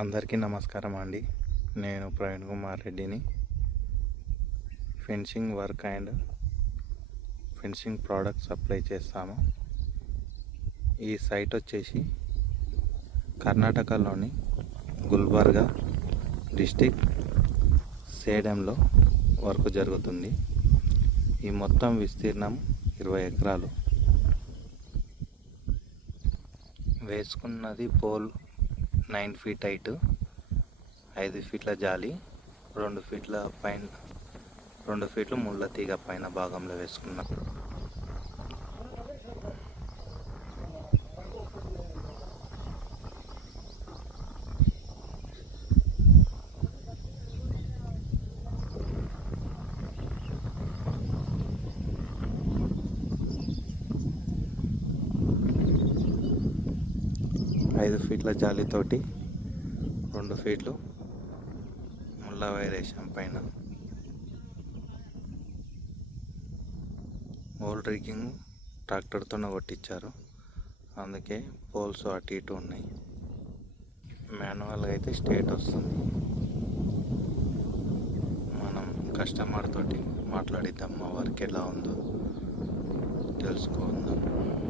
అందరికీ నమస్కారం అండి. నేను ప్రవీణ్ కుమార్ రెడ్డిని. Fencing work and fencing product supply చేస్తాము. ఈ సైట్ వచ్చేసి కర్ణాటకలోని గుల్బర్గా డిస్టిక్ సేడంలో వర్క్ జరుగుతుంది. ఈ మొత్తం విస్తీర్ణం ఇరవై ఎకరాలు. వేసుకున్నది పోల్ నైన్ ఫీట్ హైట్ ఐదు ఫీట్ల జాలి రెండు ఫీట్ల పైన రెండు ఫీట్లు ముళ్ళ తీగ పైన భాగంలో వేసుకున్నాం. ఐదు ఫీట్ల జాలితోటి రెండు ఫీట్లు ముళ్ళ వైర్ వేసాం పైన. ఓల్డ్ రిగ్గింగ్ ట్రాక్టర్తోనే కొట్టించారు. అందుకే పోల్స్ అటు ఇటు ఉన్నాయి. మాన్యువల్గా అయితే స్టేట్ వస్తుంది. మనం కస్టమర్ తోటి మాట్లాడిద్దాం మా వర్క్ ఎలా ఉందో తెలుసుకుందాం.